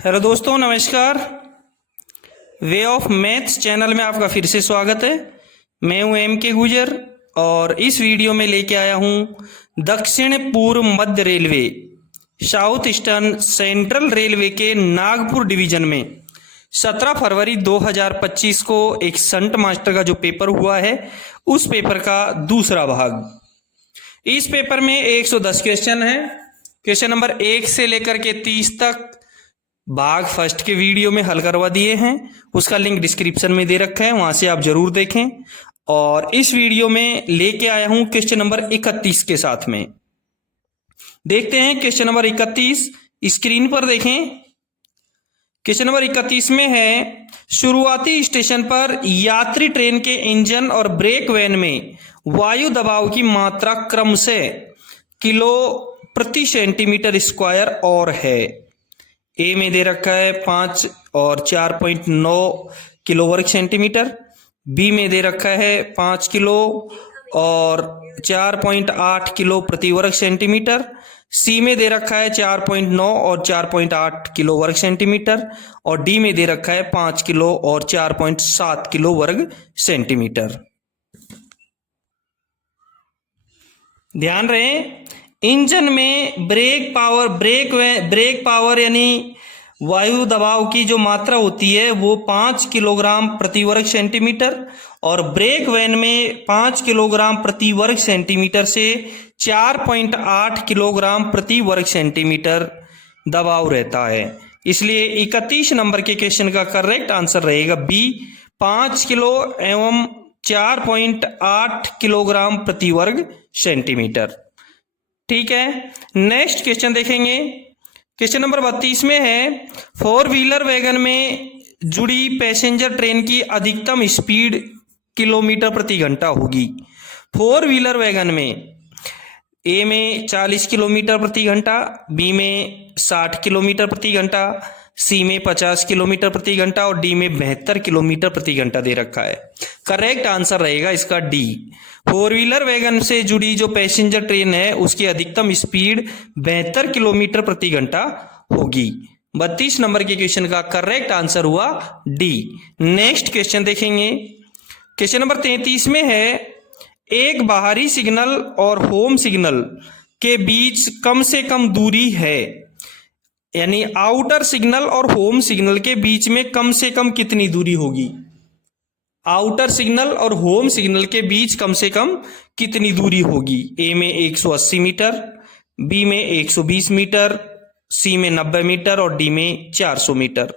Hello दोस्तों, नमस्कार। Way of maths channel में आपका फिर से स्वागत है। मैं हूं एम के गुजर और इस वीडियो में लेके आया हूं दक्षिण पूर्व मध्य railway south eastern central railway के नागपुर डिवीजन में 17 फरवरी 2025 को एक संट मास्टर का जो पेपर हुआ है उस पेपर का दूसरा भाग। इस पेपर में 110 क्वेश्चन है। क्वेश्चन नंबर 1 से लेकर के 30 तक भाग फर्स्ट के वीडियो में हल करवा दिए हैं, उसका लिंक डिस्क्रिप्शन में दे रखा है, वहां से आप जरूर देखें। और इस वीडियो में लेके आया हूं क्वेश्चन नंबर 31 के साथ में। देखते हैं क्वेश्चन नंबर 31, स्क्रीन पर देखें। क्वेश्चन नंबर 31 में है, शुरुआती स्टेशन पर यात्री ट्रेन के इंजन और ब्रेक वैन में वायु दबाव की मात्रा क्रमशः किलो प्रति सेंटीमीटर स्क्वायर और है। ए में दे रखा है 5 और 4.9 किलो वर्ग सेंटीमीटर, बी में दे रखा है 5 किलो और 4.8 किलो प्रति वर्ग सेंटीमीटर, सी में दे रखा है 4.9 और 4.8 किलो वर्ग सेंटीमीटर और डी में दे रखा है 5 किलो और 4.7 किलो वर्ग सेंटीमीटर। ध्यान रहे, इंजन में ब्रेक पावर यानी वायु दबाव की जो मात्रा होती है वो 5 किलोग्राम प्रति वर्ग सेंटीमीटर और ब्रेक वैन में 5 किलोग्राम प्रति वर्ग सेंटीमीटर से 4.8 किलोग्राम प्रति वर्ग सेंटीमीटर दबाव रहता है। इसलिए 31 नंबर के क्वेश्चन का करेक्ट आंसर रहेगा बी, 5 किलो एवं 4.8 किलोग्राम प्रति वर्ग सेंटीमीटर। ठीक है, नेक्स्ट क्वेश्चन देखेंगे। क्वेश्चन नंबर 32 में है, 4 व्हीलर वैगन में जुड़ी पैसेंजर ट्रेन की अधिकतम स्पीड किलोमीटर प्रति घंटा होगी। 4 व्हीलर वैगन में ए में 40 किलोमीटर प्रति घंटा, बी में 60 किलोमीटर प्रति घंटा, सी में 50 किलोमीटर प्रति घंटा और डी में 72 किलोमीटर प्रति घंटा दे रखा है। करेक्ट आंसर रहेगा इसका डी। 4 व्हीलर वैगन से जुड़ी जो पैसेंजर ट्रेन है उसकी अधिकतम स्पीड 72 किलोमीटर प्रति घंटा होगी। 32 नंबर के क्वेश्चन का करेक्ट आंसर हुआ डी। नेक्स्ट क्वेश्चन देखेंगे। क्वेश्चन नंबर 33 में है, एक बाहरी सिग्नल और होम सिग्नल के बीच कम से कम दूरी है, यानी आउटर सिग्नल और होम सिग्नल के बीच में कम से कम कितनी दूरी होगी। आउटर सिग्नल और होम सिग्नल के बीच कम से कम कितनी दूरी होगी। ए में 180 मीटर, बी में 120 मीटर, सी में 90 मीटर और डी में 400 मीटर।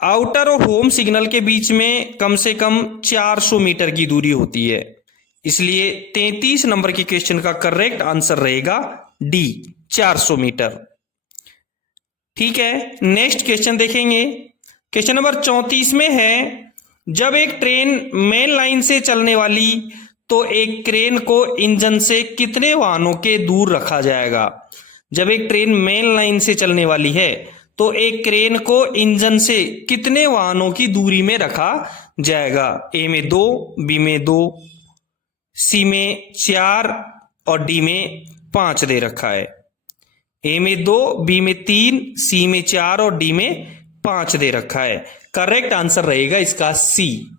आउटर और होम सिग्नल के बीच में कम से कम 400 मीटर की दूरी होती है। इसलिए 33 नंबर के क्वेश्चन का करेक्ट आंसर रहेगा डी, 400 मीटर। ठीक है, नेक्स्ट क्वेश्चन देखेंगे। क्वेश्चन नंबर 34 में है, जब एक ट्रेन मेन लाइन से चलने वाली तो एक क्रेन को इंजन से कितने वाहनों के दूर रखा जाएगा। जब एक ट्रेन मेन लाइन से चलने वाली है तो एक क्रेन को इंजन से कितने वाहनों की दूरी में रखा जाएगा। ए में 2, बी में 2, सी में 4 और डी में 5 दे रखा है। ए में 2, बी में 3, सी में 4 और डी में 5 दे रखा है। करेक्ट आंसर रहेगा इसका सी।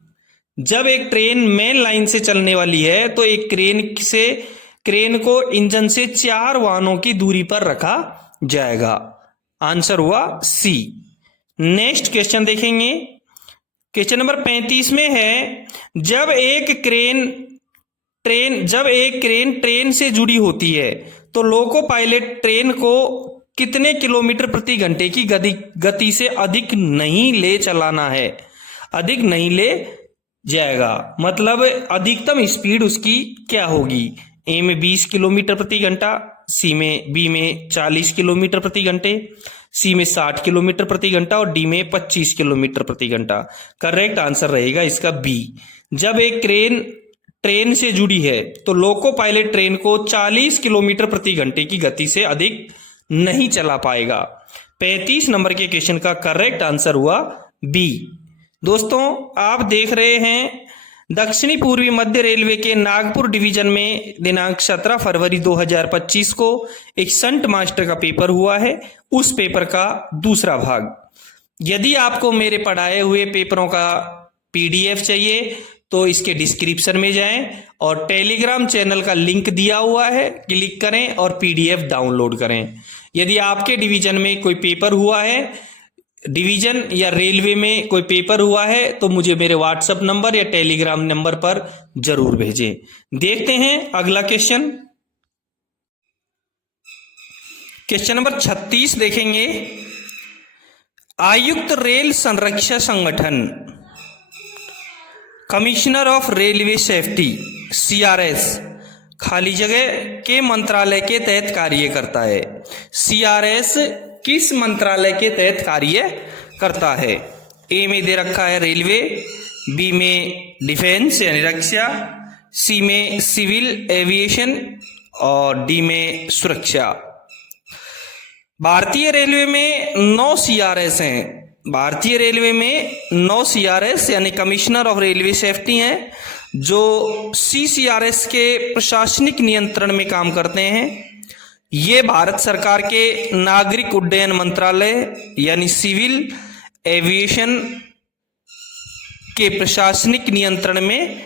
जब एक ट्रेन मेन लाइन से चलने वाली है तो एक क्रेन को इंजन से 4 वाहनों की दूरी पर रखा जाएगा। आंसर हुआ सी। नेक्स्ट क्वेश्चन देखेंगे। क्वेश्चन नंबर 35 में है, जब एक क्रेन ट्रेन से जुड़ी होती है तो लोको पायलट ट्रेन को कितने किलोमीटर प्रति घंटे की गति से अधिक नहीं ले चलाना है। अधिक नहीं ले जाएगा मतलब अधिकतम स्पीड उसकी क्या होगी। ए में 20 किलोमीटर प्रति घंटा, बी में 40 किलोमीटर प्रति घंटे, सी में 60 किलोमीटर प्रति घंटा और डी में 25 किलोमीटर प्रति घंटा। करेक्ट आंसर रहेगा इसका बी। जब एक ट्रेन से जुड़ी है तो लोको पायलट ट्रेन को 40 किलोमीटर प्रति घंटे की गति से अधिक नहीं चला पाएगा। 35 नंबर के क्वेश्चन का करेक्ट आंसर हुआ बी। दोस्तों, आप देख रहे हैं दक्षिणी पूर्वी मध्य रेलवे के नागपुर डिवीजन में दिनांक 17 फरवरी 2025 को एक संट मास्टर का पेपर हुआ है, उस पेपर का दूसरा भाग। यदि आपको मेरे पढ़ाए हुए पेपरों का PDF चाहिए तो इसके डिस्क्रिप्शन में जाएं और टेलीग्राम चैनल का लिंक दिया हुआ है, क्लिक करें और PDF डाउनलोड करें। यदि आपके डिवीजन में कोई पेपर हुआ है, डिवीजन या रेलवे में कोई पेपर हुआ है, तो मुझे मेरे व्हाट्सएप नंबर या टेलीग्राम नंबर पर जरूर भेजें। देखते हैं अगला क्वेश्चन। क्वेश्चन नंबर 36 देखेंगे। आयुक्त रेल संरक्षा संगठन, commissioner of railway safety CRS खाली जगह के मंत्रालय के तहत कार्य करता है। CRS किस मंत्रालय के तहत कार्य करता है? ए में दे रखा है रेलवे, बी में डिफेंस यानी रक्षा, सी में सिविल एविएशन और डी में सुरक्षा। भारतीय रेलवे में 9 CRS हैं। भारतीय रेलवे में 9 CRS यानी कमिश्नर ऑफ रेलवे सेफ्टी हैं, जो CCRS के प्रशासनिक नियंत्रण में काम करते हैं। ये भारत सरकार के नागरिक उड्डयन मंत्रालय यानी सिविल एविएशन के प्रशासनिक नियंत्रण में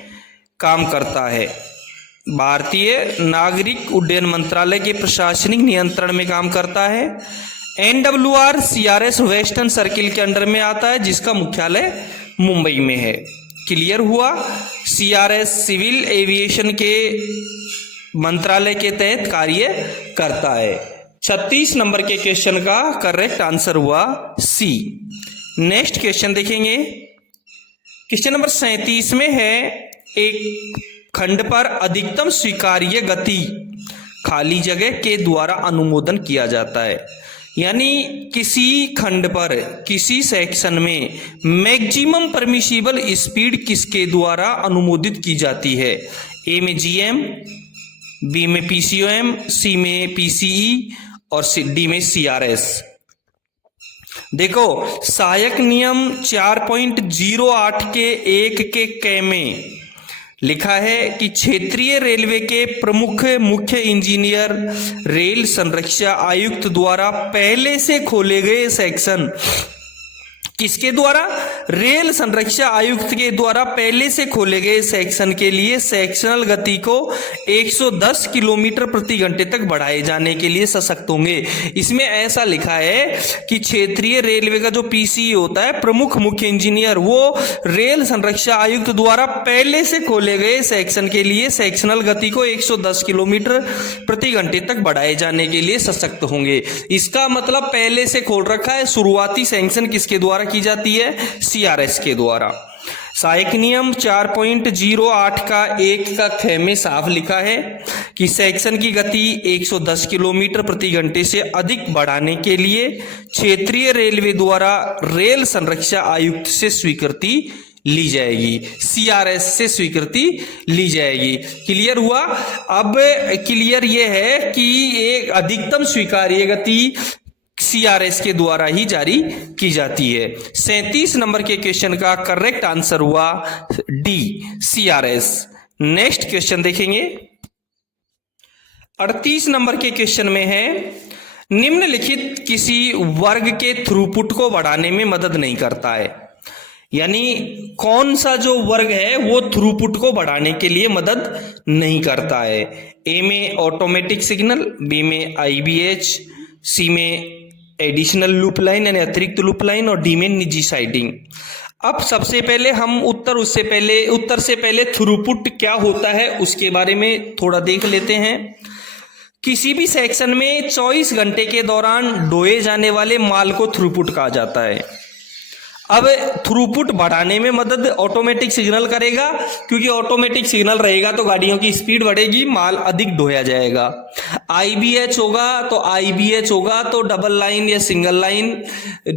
काम करता है। भारतीय नागरिक उड्डयन मंत्रालय के प्रशासनिक नियंत्रण में काम करता है। NWR CRS वेस्टर्न सर्किल के अंडर में आता है, जिसका मुख्यालय मुंबई में है। क्लियर हुआ? CRS सिविल एविएशन के मंत्रालय के तहत कार्य करता है। 36 नंबर के क्वेश्चन का करेक्ट आंसर हुआ सी। नेक्स्ट क्वेश्चन देखेंगे। क्वेश्चन नंबर 37 में है, एक खंड पर अधिकतम स्वीकार्य गति खाली जगह के द्वारा अनुमोदन किया जाता है। यानी किसी खंड पर, किसी सेक्शन में मैक्सिमम परमिशिबल स्पीड किसके द्वारा अनुमोदित की जाती है? ए में GM, बी में PCOM, सी में PCE और डी में CRS। देखो, सहायक नियम 4.08 के 1 के क में लिखा है कि क्षेत्रीय रेलवे के प्रमुख मुख्य इंजीनियर रेल संरक्षा आयुक्त द्वारा पहले से खोले गए सेक्शन, किसके द्वारा? रेल संरक्षा आयुक्त के द्वारा पहले से खोले गए सेक्शन के लिए सेक्शनल गति को 110 किलोमीटर प्रति घंटे तक बढ़ाए जाने के लिए सशक्त होंगे। इसमें ऐसा लिखा है कि क्षेत्रीय रेलवे का जो PCE होता है, प्रमुख मुख्य इंजीनियर, वो रेल संरक्षा आयुक्त द्वारा पहले से खोले गए सेक्शन के लिए सेक्शनल गति को 110 किलोमीटर प्रति घंटे तक बढ़ाए जाने के लिए सशक्त होंगे। इसका मतलब पहले से खोल रखा है। शुरुआती सैंक्शन किसके द्वारा की जाती है? CRS के द्वारा। सहायक नियम 4.08 का 1 का ख में साफ लिखा है कि सेक्शन की गति 110 किलोमीटर प्रति घंटे से अधिक बढ़ाने के लिए क्षेत्रीय रेलवे द्वारा रेल संरक्षा आयुक्त से स्वीकृति ली जाएगी, CRS से स्वीकृति ली जाएगी। क्लियर हुआ? अब क्लियर यह है कि एक अधिकतम स्वीकार्य गति CRS के द्वारा ही जारी की जाती है। 37 नंबर के क्वेश्चन का करेक्ट आंसर हुआ डी, CRS। नेक्स्ट क्वेश्चन देखेंगे। 38 नंबर के क्वेश्चन में है, निम्नलिखित किसी वर्ग के थ्रूपुट को बढ़ाने में मदद नहीं करता है। यानी कौन सा जो वर्ग है वो थ्रूपुट को बढ़ाने के लिए मदद नहीं करता है? ए में ऑटोमेटिक सिग्नल, बी में IBH, सी में एडिशनल लूप लाइन यानी अतिरिक्त लूप लाइन और डी में निजी साइडिंग। अब सबसे पहले हम उत्तर से पहले थ्रूपुट क्या होता है उसके बारे में थोड़ा देख लेते हैं। किसी भी सेक्शन में 24 घंटे के दौरान ढोए जाने वाले माल को थ्रूपुट कहा जाता है। अब थ्रूपुट बढ़ाने में मदद ऑटोमेटिक सिग्नल करेगा, क्योंकि ऑटोमेटिक सिग्नल रहेगा तो गाड़ियों की स्पीड बढ़ेगी, माल अधिक ढोया जाएगा। IBH होगा तो डबल लाइन या सिंगल लाइन।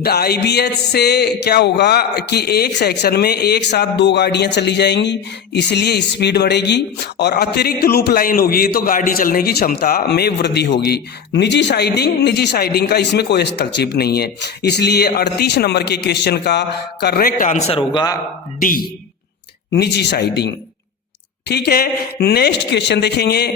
IBH से क्या होगा कि एक सेक्शन में एक साथ 2 गाड़ियां चली जाएंगी, इसलिए स्पीड बढ़ेगी। और अतिरिक्त लूप लाइन होगी तो गाड़ी चलने की क्षमता में वृद्धि होगी। निजी साइडिंग का इसमें कोई हस्तक्षेप नहीं है, इसलिए 38 नंबर के क्वेश्चन का करेक्ट आंसर होगा डी, निजी साइडिंग। ठीक है, नेक्स्ट क्वेश्चन देखेंगे।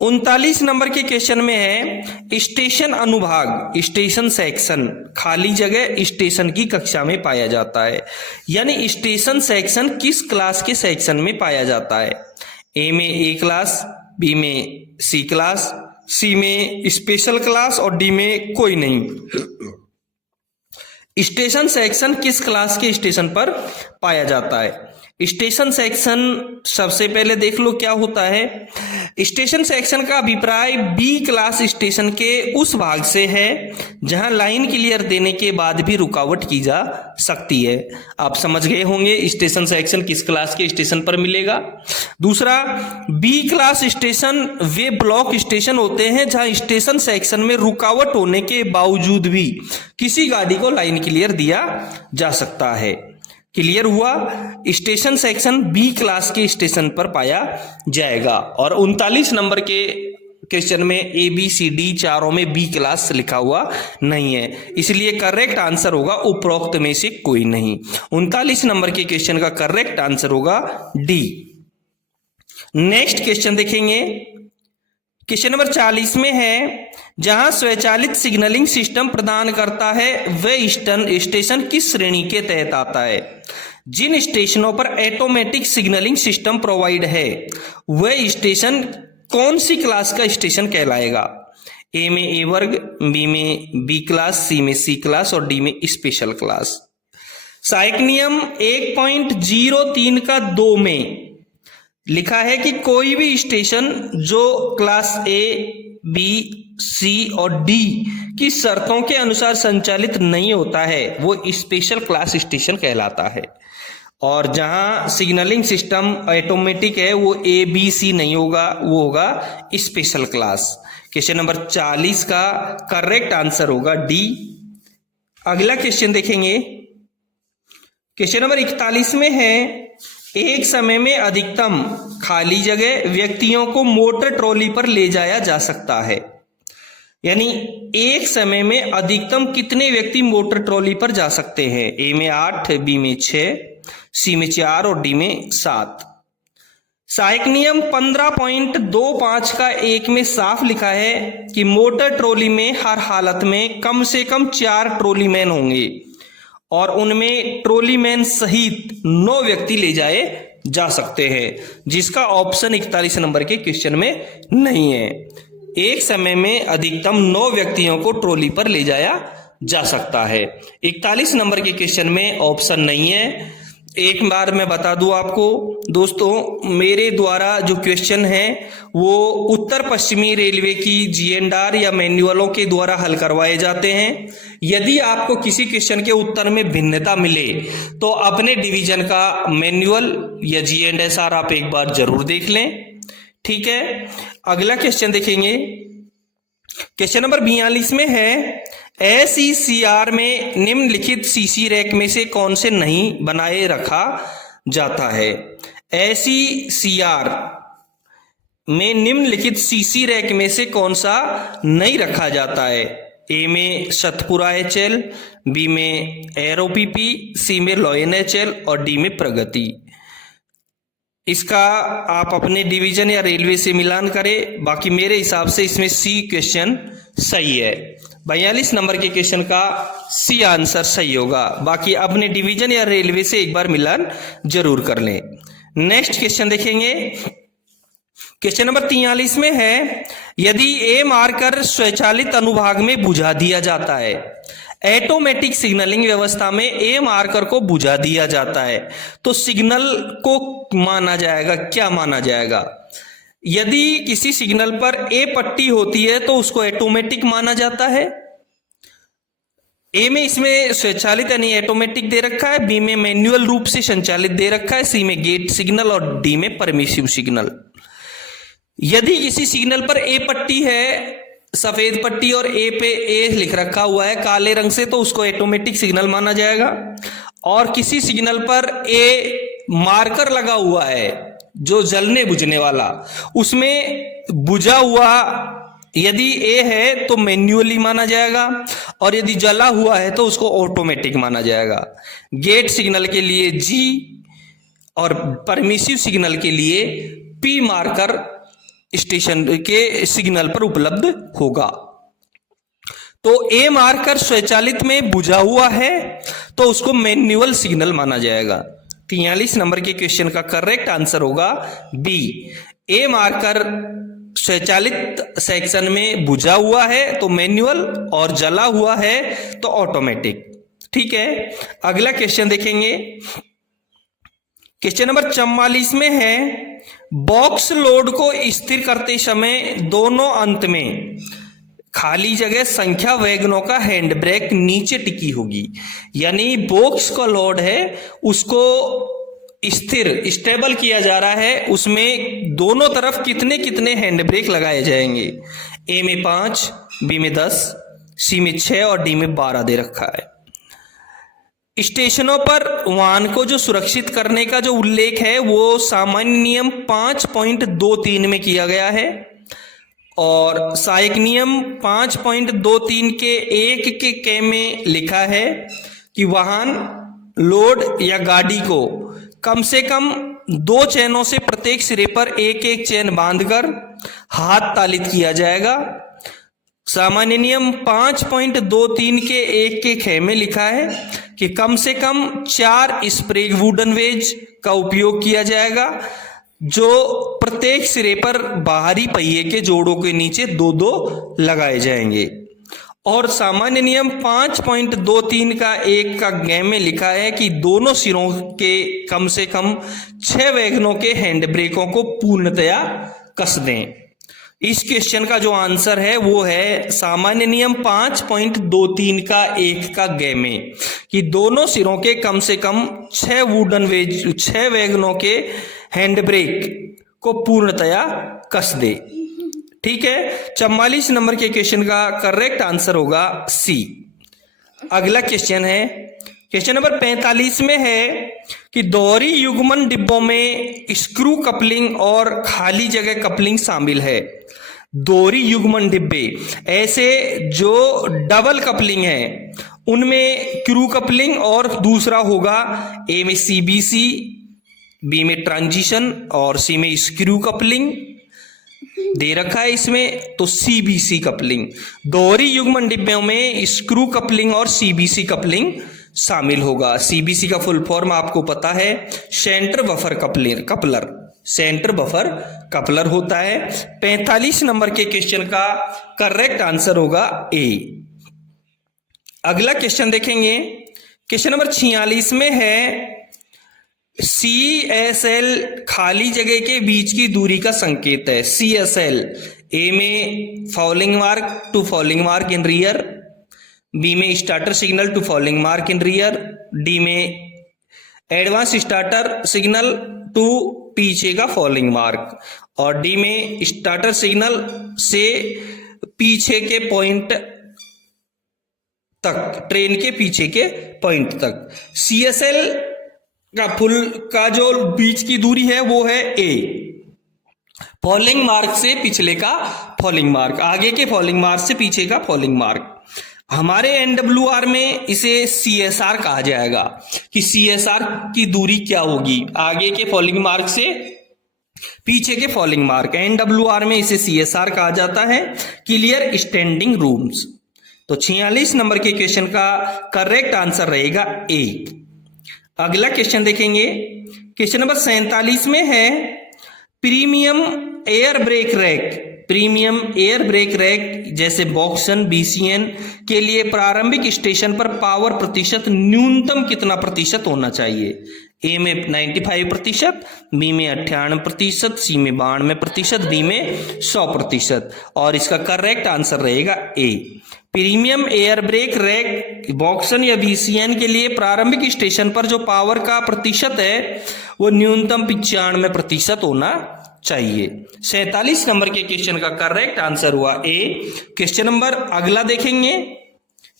39 नंबर के क्वेश्चन में है स्टेशन अनुभाग, स्टेशन सेक्शन, खाली जगह स्टेशन की कक्षा में पाया जाता है। यानी स्टेशन सेक्शन किस क्लास के सेक्शन में पाया जाता है? ए में ए क्लास, बी में सी क्लास, सी में स्पेशल क्लास और डी में कोई नहीं। स्टेशन सेक्शन किस क्लास के स्टेशन पर पाया जाता है? स्टेशन सेक्शन सबसे पहले देख लो क्या होता है। स्टेशन सेक्शन का अभिप्राय बी क्लास स्टेशन के उस भाग से है जहां लाइन क्लियर देने के बाद भी रुकावट की जा सकती है। आप समझ गए होंगे स्टेशन सेक्शन किस क्लास के स्टेशन पर मिलेगा। दूसरा, बी क्लास स्टेशन वे ब्लॉक स्टेशन होते हैं जहां स्टेशन सेक्शन में रुकावट होने के बावजूद भी किसी गाड़ी को लाइन क्लियर दिया जा सकता है। क्लियर हुआ? स्टेशन सेक्शन बी क्लास के स्टेशन पर पाया जाएगा। और 39 नंबर के क्वेश्चन में ए बी सी डी चारों में बी क्लास लिखा हुआ नहीं है, इसलिए करेक्ट आंसर होगा उपरोक्त में से कोई नहीं। 39 नंबर के क्वेश्चन का करेक्ट आंसर होगा डी। नेक्स्ट क्वेश्चन देखेंगे। क्वेश्चन नंबर 40 में है जहां स्वचालित सिग्नलिंग सिस्टम प्रदान करता है वह स्टेशन किस श्रेणी के तहत आता है? जिन स्टेशनों पर ऑटोमेटिक सिग्नलिंग सिस्टम प्रोवाइड है वह स्टेशन कौन सी क्लास का स्टेशन कहलाएगा? ए में ए वर्ग, बी में बी क्लास, सी में सी क्लास और डी में स्पेशल क्लास। सहायक नियम 1.03 का 2 में लिखा है कि कोई भी स्टेशन जो क्लास ए, बी, सी और डी की शर्तों के अनुसार संचालित नहीं होता है वो स्पेशल क्लास स्टेशन कहलाता है। और जहां सिग्नलिंग सिस्टम ऑटोमेटिक है वो ए, बी, सी नहीं होगा, वो होगा स्पेशल क्लास। क्वेश्चन नंबर 40 का करेक्ट आंसर होगा डी। अगला क्वेश्चन देखेंगे। क्वेश्चन नंबर 41 में है एक समय में अधिकतम खाली जगह व्यक्तियों को मोटर ट्रॉली पर ले जाया जा सकता है। यानी एक समय में अधिकतम कितने व्यक्ति मोटर ट्रॉली पर जा सकते हैं? ए में 8, बी में 6, सी में 4 और डी में 7। सहायक नियम 15.25 का 1 में साफ लिखा है कि मोटर ट्रॉली में हर हालत में कम से कम 4 ट्रॉली मैन होंगे और उनमें ट्रॉली मैन सहित 9 व्यक्ति ले जाए जा सकते हैं, जिसका ऑप्शन 41 नंबर के क्वेश्चन में नहीं है। एक समय में अधिकतम 9 व्यक्तियों को ट्रॉली पर ले जाया जा सकता है। 41 नंबर के क्वेश्चन में ऑप्शन नहीं है। एक बार मैं बता दूं आपको दोस्तों, मेरे द्वारा जो क्वेश्चन है वो उत्तर पश्चिमी रेलवे की जीएनडीआर या मैन्युअलों के द्वारा हल करवाए जाते हैं। यदि आपको किसी क्वेश्चन के उत्तर में भिन्नता मिले तो अपने डिवीजन का मैन्युअल या जीएनडीआर आप एक बार जरूर देख लें। ठीक है, अगला क्वेश्चन देखेंगे। क्वेश्चन नंबर 42 में है एसईसीआर में निम्नलिखित सीसी रैक में से कौन से नहीं बनाए रखा जाता है? एसईसीआर में निम्नलिखित सीसी रैक में से कौन सा नहीं रखा जाता है? ए में सतपुरा एचएल, बी में एरोपीपी, सी में लॉयन एचएल और डी में प्रगति। इसका आप अपने डिवीजन या रेलवे से मिलान करें। बाकी मेरे हिसाब से इसमें सी क्वेश्चन सही है। 42 नंबर के क्वेश्चन का सी आंसर सही होगा। बाकी अपने डिवीजन या रेलवे से एक बार मिलान जरूर कर लें। नेक्स्ट क्वेश्चन देखेंगे। क्वेश्चन नंबर 43 में है यदि ए मार्कर स्वचालित अनुभाग में बुझा दिया जाता है, ऑटोमेटिक सिग्नलिंग व्यवस्था में ए मार्कर को बुझा दिया जाता है तो सिग्नल को माना जाएगा, क्या माना जाएगा? यदि किसी सिग्नल पर ए पट्टी होती है तो उसको ऑटोमेटिक माना जाता है। ए में इसमें स्वचालित यानी ऑटोमेटिक दे रखा है, बी में मैन्युअल रूप से संचालित दे रखा है, सी में गेट सिग्नल और डी में परमिसिव सिग्नल। यदि किसी सिग्नल पर ए पट्टी है, सफेद पट्टी और ए पे ए लिख रखा हुआ है काले रंग से, तो उसको ऑटोमेटिक सिग्नल माना जाएगा। और किसी सिग्नल पर ए मार्कर लगा हुआ है जो जलने बुझने वाला, उसमें बुझा हुआ यदि ए है तो मैन्युअली माना जाएगा और यदि जला हुआ है तो उसको ऑटोमेटिक माना जाएगा। गेट सिग्नल के लिए जी और परमिसिव सिग्नल के लिए पी मार्कर स्टेशन के सिग्नल पर उपलब्ध होगा। तो ए मार्कर स्वचालित में बुझा हुआ है तो उसको मैन्युअल सिग्नल माना जाएगा। 43 नंबर के क्वेश्चन का करेक्ट आंसर होगा बी। ए मार्कर स्वचालित सेक्शन में बुझा हुआ है तो मैन्युअल, और जला हुआ है तो ऑटोमेटिक। ठीक है, अगला क्वेश्चन देखेंगे। क्वेश्चन नंबर 44 में है, बॉक्स लोड को स्थिर करते समय दोनों अंत में खाली जगह संख्या वैगनों का हैंड ब्रेक नीचे टिकी होगी। यानी बॉक्स का लोड है उसको स्थिर स्टेबल किया जा रहा है, उसमें दोनों तरफ कितने कितने हैंड ब्रेक लगाए जाएंगे। ए में 5, बी में 10, सी में 6 और डी में 12 दे रखा है। स्टेशनों पर वाहन को जो सुरक्षित करने का जो उल्लेख है वो सामान्य नियम 5.23 में किया गया है, और सहायक नियम 5.23 के 1 के क में लिखा है कि वाहन, लोड या गाड़ी को कम से कम 2 चैनों से प्रत्येक सिरे पर एक एक चैन बांधकर हाथ तालित किया जाएगा। सामान्य नियम 5.23 के 1 के ख में लिखा है कि कम से कम 4 स्प्रेग वुडन वेज का उपयोग किया जाएगा, जो प्रत्येक सिरे पर बाहरी पहिए के जोड़ों के नीचे 2-2 लगाए जाएंगे। और सामान्य नियम 5.23 का 1 का ग में लिखा है कि दोनों सिरों के कम से कम 6 वैगनों के हैंड ब्रेकों को पूर्णतया कस दें। इस क्वेश्चन का जो आंसर है वो है सामान्य नियम 5.23 का 1 का ग में, कि दोनों सिरों के कम से कम 6 वैगनों के हैंड ब्रेक को पूर्णतया कस दे। ठीक है, 44 नंबर के क्वेश्चन का करेक्ट आंसर होगा सी। अगला क्वेश्चन है, क्वेश्चन नंबर 45 में है कि दोहरी युग्मन डिब्बों में स्क्रू कपलिंग और खाली जगह कपलिंग शामिल है। दोहरी युग्मन डिब्बे ऐसे जो डबल कपलिंग है उनमें क्रू कपलिंग और दूसरा होगा ए में सीबीसी, बी में ट्रांजिशन और सी में स्क्रू कपलिंग दे रखा है इसमें, तो सीबीसी कपलिंग। दोहरी युग्मन डिब्बों में स्क्रू कपलिंग और सीबीसी कपलिंग शामिल होगा। सीबीसी का फुल फॉर्म आपको पता है, centre buffer coupler, centre buffer coupler होता है। 45 नंबर के क्वेश्चन का करेक्ट आंसर होगा ए। अगला क्वेश्चन देखेंगे, क्वेश्चन नंबर 46 में है CSL खाली जगह के बीच की दूरी का संकेत है। CSL ए में falling mark to falling mark in rear, B में starter signal to falling mark in rear, D में एडवांस स्टार्टर सिग्नल टू पीछे का फॉलिंग मार्क, और डी में स्टार्टर सिग्नल से पीछे के पॉइंट तक, ट्रेन के पीछे के पॉइंट तक। CSL का फुल का जो बीच की दूरी है वो है ए, फॉलिंग मार्क से पिछले का फॉलिंग मार्क, आगे के फॉलिंग मार्क से पीछे का फॉलिंग मार्क। हमारे NWR में इसे CSR कहा जाएगा कि CSR की दूरी क्या होगी आगे के फॉलिंग मार्क से पीछे के फॉलिंग मार्क। NWR में इसे CSR कहा जाता है, क्लियर स्टैंडिंग रूम्स। तो 46 नंबर के क्वेश्चन का करेक्ट आंसर रहेगा ए। अगला क्वेश्चन देखेंगे, क्वेश्चन नंबर 47 में है premium air brake rack. Premium air brake rack जैसे बॉक्सन, BCN के लिए प्रारंभिक स्टेशन पर पावर प्रतिशत न्यूनतम कितना प्रतिशत होना चाहिए। ए में 95%, बी में 98%, सी में 92%, डी में 100%, और इसका करेक्ट आंसर रहेगा A. Premium air brake rack BOXN या BCN के लिए प्रारंभिक स्टेशन पर जो पावर का प्रतिशत है वो न्यूनतम 95% होना चाहिए। 47 नंबर के क्वेश्चन का करेक्ट आंसर हुआ ए। क्वेश्चन नंबर अगला देखेंगे,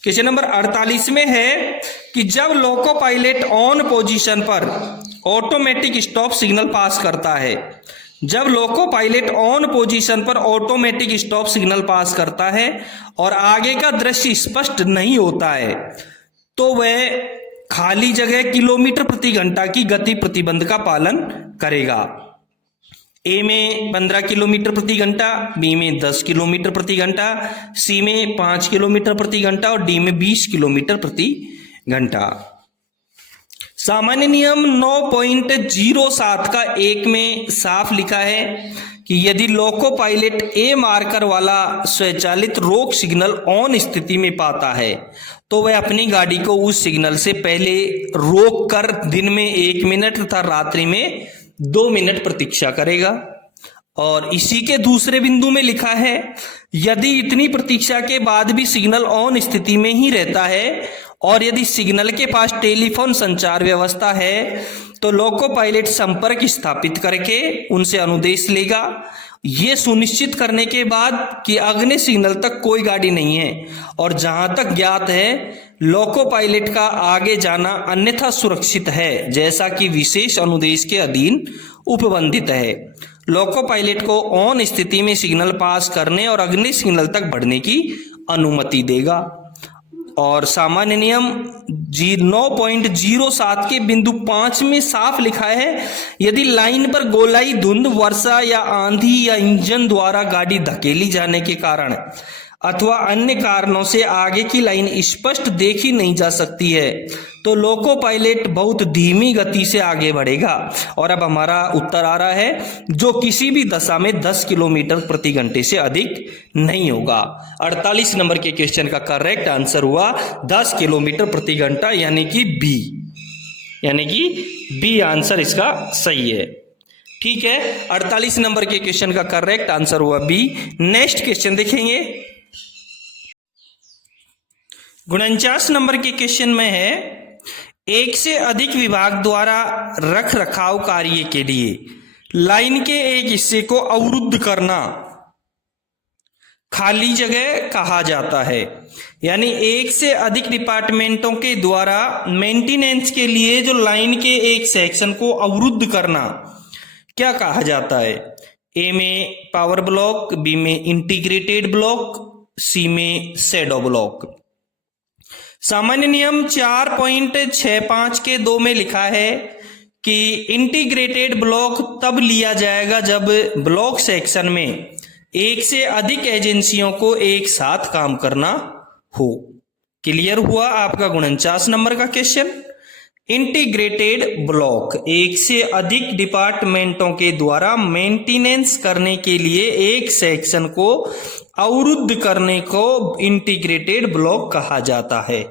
क्वेश्चन नंबर 48 में है कि जब लोको पायलट ऑन पोजीशन पर ऑटोमेटिक स्टॉप सिग्नल पास करता है, जब लोको पायलट ऑन पोजीशन पर ऑटोमेटिक स्टॉप सिग्नल पास करता है और आगे का दृश्य स्पष्ट नहीं होता है, तो वह खाली जगह किलोमीटर प्रति घंटा की गति प्रतिबंध का पालन करेगा। ए में 15 किलोमीटर प्रति घंटा, बी में 10 किलोमीटर प्रति घंटा, सी में 5 किलोमीटर प्रति घंटा और डी में 20 किलोमीटर प्रति घंटा। सामान्य नियम 9.07 का 1 में साफ लिखा है कि यदि लोको पायलट ए मार्कर वाला स्वचालित रोक सिग्नल ऑन स्थिति में पाता है तो वह अपनी गाड़ी को उस सिग्नल से पहले रोक कर दिन में 1 मिनट तथा रात्रि में 2 मिनट प्रतीक्षा करेगा। और इसी के दूसरे बिंदु में लिखा है यदि इतनी प्रतीक्षा के बाद भी सिग्नल ऑन स्थिति में ही रहता है और यदि सिग्नल के पास टेलीफोन संचार व्यवस्था है तो लोको पायलट संपर्क स्थापित करके उनसे अनुदेश लेगा, ये सुनिश्चित करने के बाद कि अगले सिग्नल तक कोई गाड़ी नहीं है और जहां तक ज्ञात है लोको पायलट का आगे जाना अन्यथा सुरक्षित है, जैसा कि विशेष अनुदेश के अधीन उपबंधित है। लोको पायलट को ऑन स्थिति में सिग्नल पास करने और अगले सिग्नल तक बढ़ने की अनुमति देगा। और सामान्य नियम 9.07 के बिंदु 5 में साफ लिखा है यदि लाइन पर गोलाई धुंध, वर्षा या आंधी या इंजन द्वारा गाड़ी धकेली जाने के कारण अथवा अन्य कारणों से आगे की लाइन स्पष्ट देखी नहीं जा सकती है तो लोको पायलट बहुत धीमी गति से आगे बढ़ेगा। और अब हमारा उत्तर आ रहा है जो किसी भी दशा में 10 किलोमीटर प्रति घंटे से अधिक नहीं होगा। 48 नंबर के क्वेश्चन का करेक्ट आंसर हुआ 10 किलोमीटर प्रति घंटा, यानी कि बी आंसर इसका सही है। ठीक है, 48 नंबर के क्वेश्चन का करेक्ट आंसर हुआ बी। नेक्स्ट क्वेश्चन देखेंगे। 49 नंबर के क्वेश्चन में है एक से अधिक विभाग द्वारा रख रखाव कार्य के लिए लाइन के एक हिस्से को अवरुद्ध करना खाली जगह कहा जाता है। यानी एक से अधिक डिपार्टमेंटों के द्वारा मेंटेनेंस के लिए जो लाइन के एक सेक्शन को अवरुद्ध करना क्या कहा जाता है? ए में पावर ब्लॉक, बी में इंटीग्रेटेड ब्लॉक, सी में शैडो ब्लॉक। सामान्य नियम 4.65 के 2 में लिखा है कि इंटीग्रेटेड ब्लॉक तब लिया जाएगा जब ब्लॉक सेक्शन में एक से अधिक एजेंसियों को एक साथ काम करना हो। क्लियर हुआ आपका 49 नंबर का क्वेश्चन। इंटीग्रेटेड ब्लॉक एक से अधिक डिपार्टमेंटों के द्वारा मेंटेनेंस करने के लिए एक सेक्शन को अवरुद्ध करने को इंटीग्रेटेड ब्लॉक कहा जाता है।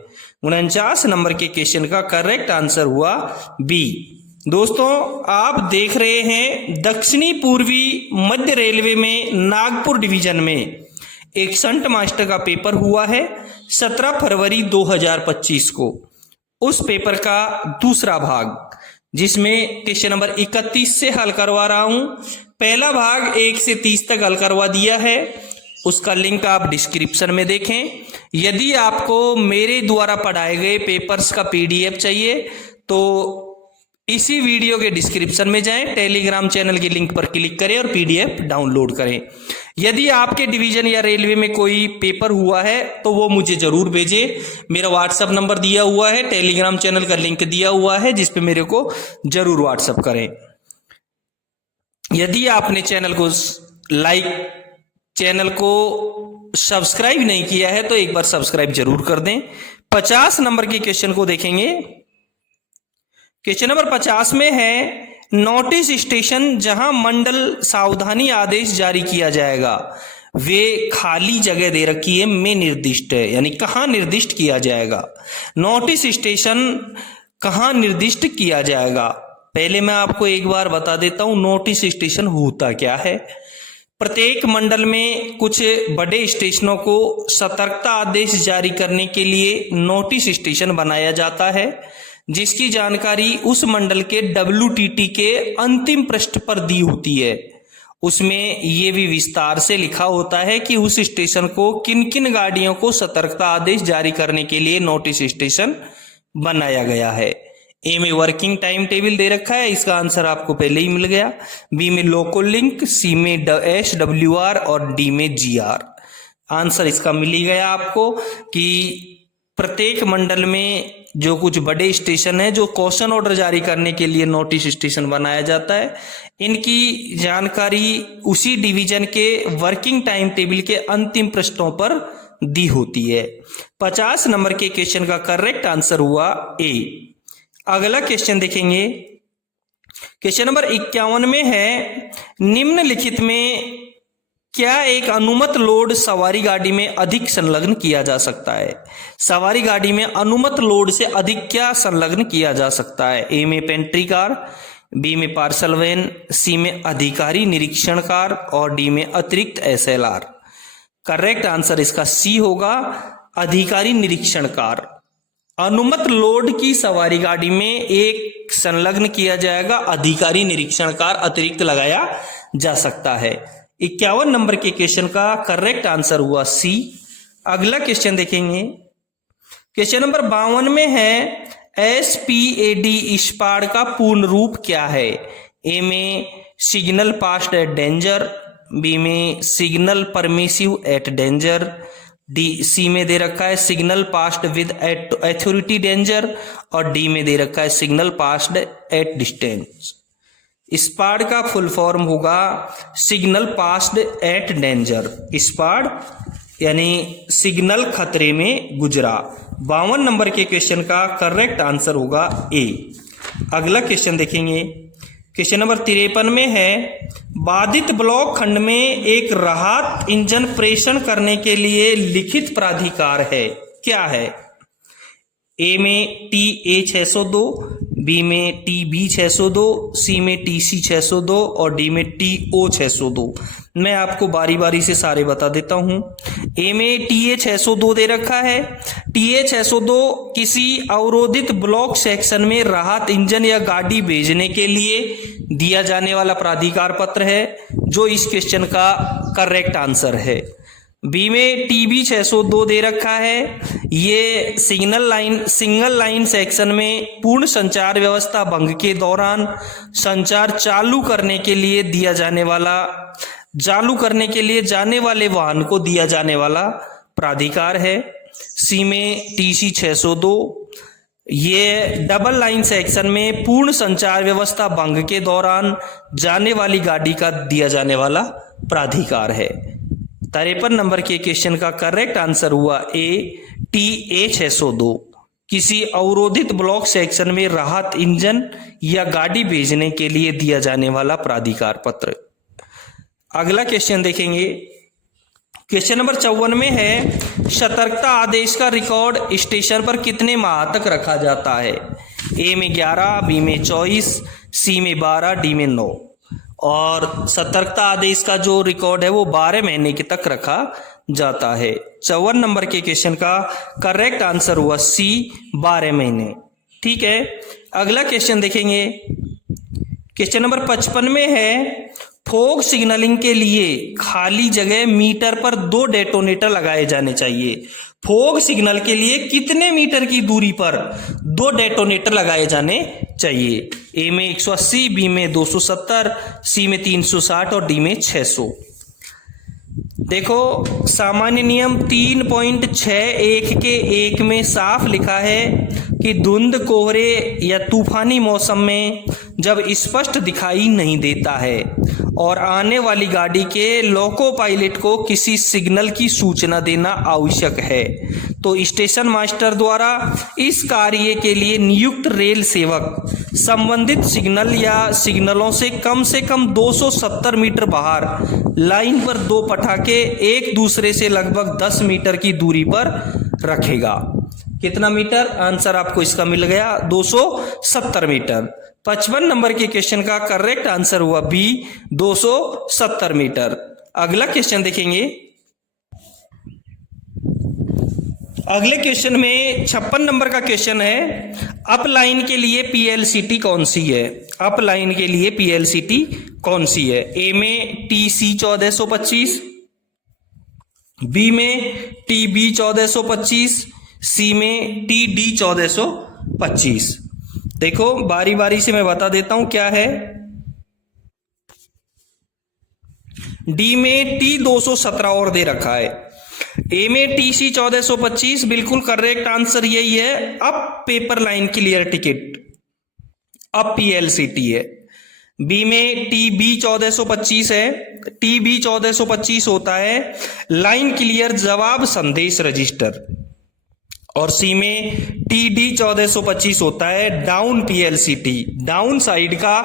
49 नंबर के क्वेश्चन का करेक्ट आंसर हुआ बी। दोस्तों आप देख रहे हैं दक्षिणी पूर्वी मध्य रेलवे में नागपुर डिवीजन में एक शंट मास्टर का पेपर हुआ है 17 फरवरी 2025 को। उस पेपर का दूसरा भाग जिसमें क्वेश्चन नंबर 31 से हल करवा रहा हूं। पहला भाग 1 से 30 तक हल करवा दिया है, उसका लिंक आप डिस्क्रिप्शन में देखें। यदि आपको मेरे द्वारा पढ़ाए गए पेपर्स का पीडीएफ चाहिए तो इसी वीडियो के डिस्क्रिप्शन में जाएं, टेलीग्राम चैनल के लिंक पर क्लिक करें और पीडीएफ डाउनलोड करें। यदि आपके डिवीजन या रेलवे में कोई पेपर हुआ है तो वो मुझे जरूर भेजें। मेरा व्हाट्सएप नंबर दिया हुआ है, टेलीग्राम चैनल का लिंक दिया हुआ है जिस पे मेरे को जरूर व्हाट्सएप करें। यदि आपने चैनल को सब्सक्राइब नहीं किया है तो एक बार सब्सक्राइब जरूर कर दें। 50 नंबर के क्वेश्चन को देखेंगे। क्वेश्चन नंबर 50 में है नोटिस स्टेशन जहां मंडल सावधानी आदेश जारी किया जाएगा वे खाली जगह दे रखी है में निर्दिष्ट है, यानी कहां निर्दिष्ट किया जाएगा। नोटिस स्टेशन कहां निर्दिष्ट किया जाएगा? पहले मैं आपको एक बार बता देता हूं नोटिस स्टेशन होता क्या है। प्रत्येक मंडल में कुछ बड़े स्टेशनों को सतर्कता आदेश जारी करने के लिए नोटिस स्टेशन बनाया जाता है जिसकी जानकारी उस मंडल के WTT के अंतिम पृष्ठ पर दी होती है। उसमें ये भी विस्तार से लिखा होता है कि उस स्टेशन को किन किन गाड़ियों को सतर्कता आदेश जारी करने के लिए नोटिस स्टेशन बनाया गया है। ए में वर्किंग टाइम टेबल दे रखा है, इसका आंसर आपको पहले ही मिल गया। बी में लोकल लिंक, सी में SWR और डी में GR। आंसर इसका मिल ही गया आपको कि प्रत्येक मंडल में जो कुछ बड़े स्टेशन है जो क्वेश्चन ऑर्डर जारी करने के लिए नोटिस स्टेशन बनाया जाता है, इनकी जानकारी उसी डिवीजन के वर्किंग टाइम टेबल के अंतिम पृष्ठों पर दी होती है। 50 नंबर के क्वेश्चन का करेक्ट आंसर हुआ ए। अगला क्वेश्चन देखेंगे, क्वेश्चन नंबर 51 में है, निम्नलिखित में क्या एक अनुमत लोड सवारी गाड़ी में अधिक संलग्न किया जा सकता है? सवारी गाड़ी में अनुमत लोड से अधिक क्या संलग्न किया जा सकता है? ए में पेंट्री कार, बी में पार्सल वैन, सी में अधिकारी निरीक्षण कार और डी में अतिरिक्त SLR। करेक्ट आंसर इसका सी होगा, अधिकारी निरीक्षण कार। अनुमत लोड की सवारी गाड़ी में एक संलग्न किया जाएगा अधिकारी निरीक्षण कार, अतिरिक्त लगाया जा सकता है। 51 नंबर के क्वेश्चन का करेक्ट आंसर हुआ सी। अगला क्वेश्चन देखेंगे, क्वेश्चन नंबर 52 में है, SPAD स्पाड का पूर्ण रूप क्या है? ए में signal passed at danger, B में signal permissive at danger, C में दे रखा है signal passed with authority danger और डी में दे रखा है signal passed at distance. SPAD का फुल फॉर्म होगा signal passed at danger. SPAD यानी सिग्नल खतरे में गुजरा। 52 नंबर के क्वेश्चन का करेक्ट आंसर होगा ए। अगला क्वेश्चन देखेंगे, क्वेश्चन नंबर 53 में है, बाधित ब्लॉक खंड में एक राहत इंजन प्रेषण करने के लिए लिखित प्राधिकार है, क्या है? ए में TA 602, बी में TB 602, सी में TC 602 और डी में TO 602। मैं आपको बारी बारी से सारे बता देता हूं। ए में TA 602 दे रखा है। TA 602 किसी अवरोधित ब्लॉक सेक्शन में राहत इंजन या गाड़ी भेजने के लिए दिया जाने वाला प्राधिकार पत्र है, जो इस क्वेश्चन का करेक्ट आंसर है। बी में TB 602 दे रखा है, ये सिंगल लाइन सेक्शन में पूर्ण संचार व्यवस्था भंग के दौरान संचार चालू करने के लिए जाने वाले वाहन को दिया जाने वाला प्राधिकार है। सी में TC 602, ये डबल लाइन सेक्शन में पूर्ण संचार व्यवस्था भंग के दौरान जाने वाली गाड़ी का दिया जाने वाला प्राधिकार है। 53 नंबर के क्वेश्चन का करेक्ट आंसर हुआ ए, TA 602 किसी अवरोधित ब्लॉक सेक्शन में राहत इंजन या गाड़ी भेजने के लिए दिया जाने वाला प्राधिकार पत्र। अगला क्वेश्चन देखेंगे, क्वेश्चन नंबर 54 में है, सतर्कता आदेश का रिकॉर्ड स्टेशन पर कितने माह तक रखा जाता है? ए में 11, बी में 24, सी में 12, डी में 9। और सतर्कता आदेश का जो रिकॉर्ड है वो 12 महीने के तक रखा जाता है। 54 नंबर के क्वेश्चन का करेक्ट आंसर हुआ सी, 12 महीने। ठीक है, अगला क्वेश्चन देखेंगे, क्वेश्चन नंबर 55 में है, फोग सिग्नलिंग के लिए खाली जगह मीटर पर 2 डेटोनेटर लगाए जाने चाहिए। फोग सिग्नल के लिए कितने मीटर की दूरी पर 2 डेटोनेटर लगाए जाने चाहिए? ए में 180, बी में 270, सी में 360 और डी में 600। देखो, सामान्य नियम 3.61 के 1 में साफ लिखा है कि धुंध, कोहरे या तूफानी मौसम में जब स्पष्ट दिखाई नहीं देता है और आने वाली गाड़ी के लोको पायलट को किसी सिग्नल की सूचना देना आवश्यक है, तो स्टेशन मास्टर द्वारा इस कार्य के लिए नियुक्त रेल सेवक संबंधित सिग्नल या सिग्नलों से कम 270 मीटर बाहर लाइन पर 2 पटाखे एक दूसरे से लगभग 10 मीटर की दूरी पर रखेगा। कितना मीटर? आंसर आपको इसका मिल गया 270 मीटर। 55 नंबर के क्वेश्चन का करेक्ट आंसर हुआ बी, 270 मीटर। अगला क्वेश्चन देखेंगे, अगले क्वेश्चन में 56 नंबर का क्वेश्चन है, अप लाइन के लिए PLCT कौन सी है? अप लाइन के लिए PLCT कौन सी है? ए में TC 1425, बी में TB 1425, सी में TD 1425। देखो, बारी बारी से मैं बता देता हूं क्या है। डी में T 217 और दे रखा है। ए में टीसी 1425 बिल्कुल करेक्ट आंसर यही है। अब पेपर लाइन क्लियर टिकट, अब पीएलसीटी है। बी में टीबी 1425 है, टीबी 1425 होता है लाइन क्लियर जवाब संदेश रजिस्टर। और सी में टीडी 1425 होता है डाउन पीएलसीटी, डाउन साइड का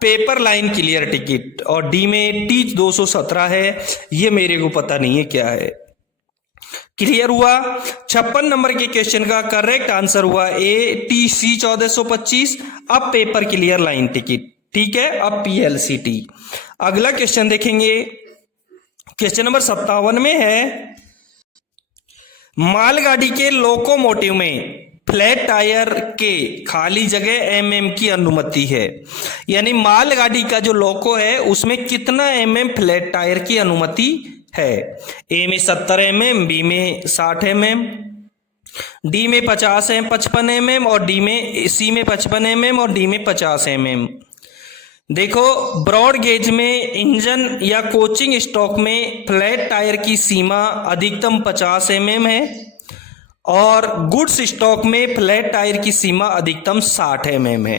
पेपर लाइन क्लियर टिकट। और डी में टी 217 है, ये मेरे को पता नहीं है क्या है। क्लियर हुआ। 56 नंबर के क्वेश्चन का करेक्ट आंसर हुआ ए टी सी 1425। अब पेपर क्लियर लाइन टिकट, ठीक है। अब पीएलसीटी। अगला क्वेश्चन देखेंगे, क्वेश्चन नंबर 57 में है मालगाड़ी के लोकोमोटिव में फ्लैट टायर के खाली जगह एमएम की अनुमति है। यानी मालगाड़ी का जो लोको है उसमें कितना एमएम फ्लैट टायर की अनुमति है। ए में 70 एमएम, बी में 60 एमएम, डी में 55 एमएम और डी में सी में 55 एमएम और डी में 50 एमएम। देखो ब्रॉड गेज में इंजन या कोचिंग स्टॉक में फ्लैट टायर की सीमा अधिकतम 50 एमएम है और गुड्स स्टॉक में फ्लैट टायर की सीमा अधिकतम 60 एमएम है।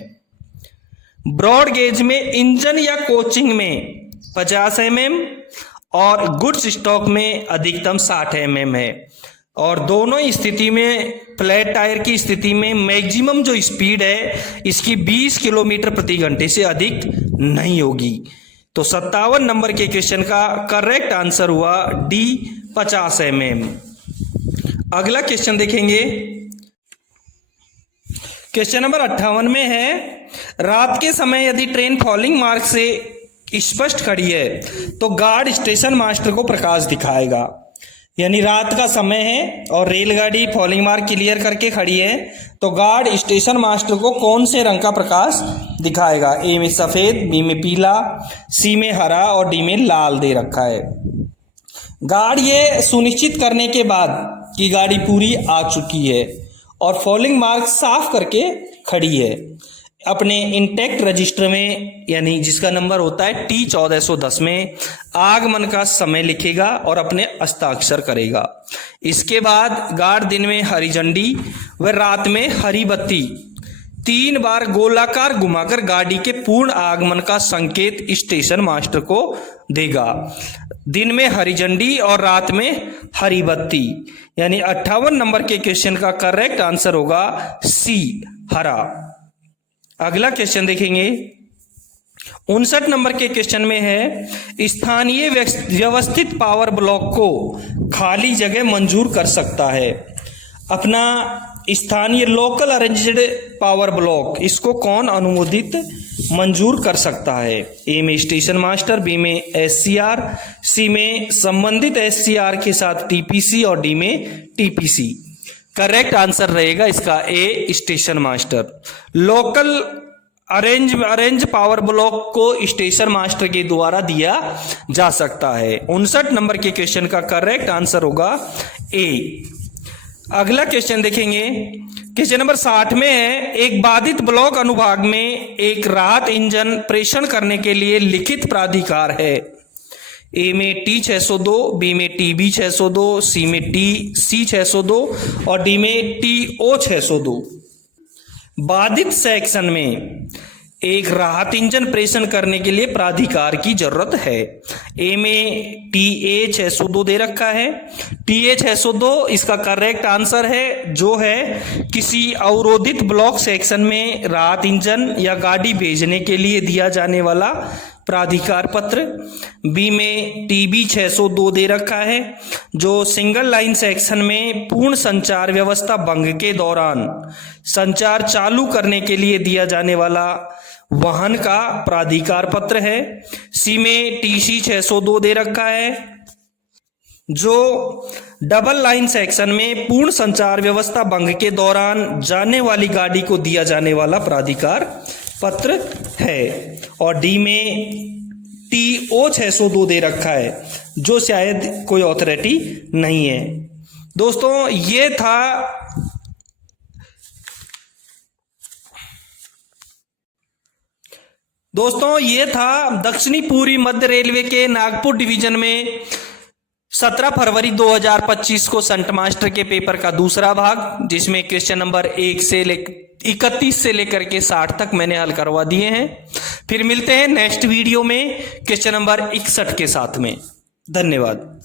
ब्रॉड गेज में इंजन या कोचिंग में 50 एमएम और गुड्स स्टॉक में अधिकतम 60 एमएम है। और दोनों स्थिति में फ्लैट टायर की स्थिति में मैक्सिमम जो स्पीड है इसकी 20 किलोमीटर प्रति घंटे से अधिक नहीं होगी। तो 57 नंबर के क्वेश्चन का करेक्ट आंसर हुआ डी 50 एमएम। अगला क्वेश्चन देखेंगे, क्वेश्चन नंबर 58 में है रात के समय यदि ट्रेन फॉलिंग मार्ग से स्पष्ट खड़ी है तो गार्ड स्टेशन मास्टर को प्रकाश दिखाएगा। यानी रात का समय है और रेलगाड़ी फॉलिंग मार्क क्लियर करके खड़ी है तो गार्ड स्टेशन मास्टर को कौन से रंग का प्रकाश दिखाएगा। ए में सफेद, बी में पीला, सी में हरा और डी में लाल दे रखा है। गार्ड ये सुनिश्चित करने के बाद कि गाड़ी पूरी आ चुकी है और फॉलिंग मार्क साफ करके खड़ी है अपने इंटेक्ट रजिस्टर में, यानी जिसका नंबर होता है टी 1410 में आगमन का समय लिखेगा और अपने हस्ताक्षर करेगा। इसके बाद गार्ड दिन में हरी झंडी व रात में हरी बत्ती 3 बार गोलाकार घुमाकर गाड़ी के पूर्ण आगमन का संकेत स्टेशन मास्टर को देगा। दिन में हरी झंडी और रात में हरी बत्ती। यानी 58 नंबर के क्वेश्चन का करेक्ट आंसर होगा सी हरा। अगला क्वेश्चन देखेंगे, 59 नंबर के क्वेश्चन में है स्थानीय व्यवस्थित पावर ब्लॉक को खाली जगह मंजूर कर सकता है। अपना स्थानीय लोकल अरेंज्ड पावर ब्लॉक इसको कौन अनुमोदित मंजूर कर सकता है। ए में स्टेशन मास्टर, बी में एससीआर, सी में संबंधित एससीआर के साथ टीपीसी और डी में टीपीसी। करेक्ट आंसर रहेगा इसका A station master. Local arrange power block को स्टेशन मास्टर के द्वारा दिया जा सकता है। 59 नंबर के क्वेश्चन का करेक्ट आंसर होगा ए। अगला क्वेश्चन देखेंगे, क्वेश्चन नंबर 60 में है एक बाधित ब्लॉक अनुभाग में एक राहत इंजन प्रेषण करने के लिए लिखित प्राधिकार है। ए में टी 602, बी में टीबी 602, सी में टी सी 602 और डी में टी ओ 602। बाधित सेक्शन में एक राहत इंजन प्रेषण करने के लिए प्राधिकार की जरूरत है। ए में टी ए 602 दे रखा है। टी ए 602 इसका करेक्ट आंसर है, जो है किसी अवरोधित ब्लॉक सेक्शन में राहत इंजन या गाड़ी भेजने के लिए दिया जाने वाला प्राधिकार पत्र। बी में टीबी 602 दे रखा है, जो सिंगल लाइन सेक्शन में पूर्ण संचार व्यवस्था भंग के दौरान संचार चालू करने के लिए दिया जाने वाला वाहन का प्राधिकार पत्र है। सी में टीसी 602 दे रखा है, जो डबल लाइन सेक्शन में पूर्ण संचार व्यवस्था भंग के दौरान जाने वाली गाड़ी को दिया जाने वाला प्राधिकार पत्र है। और डी में टीओ 602 दे रखा है, जो शायद कोई अथॉरिटी नहीं है। दोस्तों ये था दक्षिणी पूर्वी मध्य रेलवे के नागपुर डिवीजन में 17 फरवरी 2025 को संट मास्टर के पेपर का दूसरा भाग, जिसमें क्वेश्चन नंबर 1 से 31 से लेकर के 60 तक मैंने हल करवा दिए हैं। फिर मिलते हैं नेक्स्ट वीडियो में क्वेश्चन नंबर 61 के साथ में। धन्यवाद।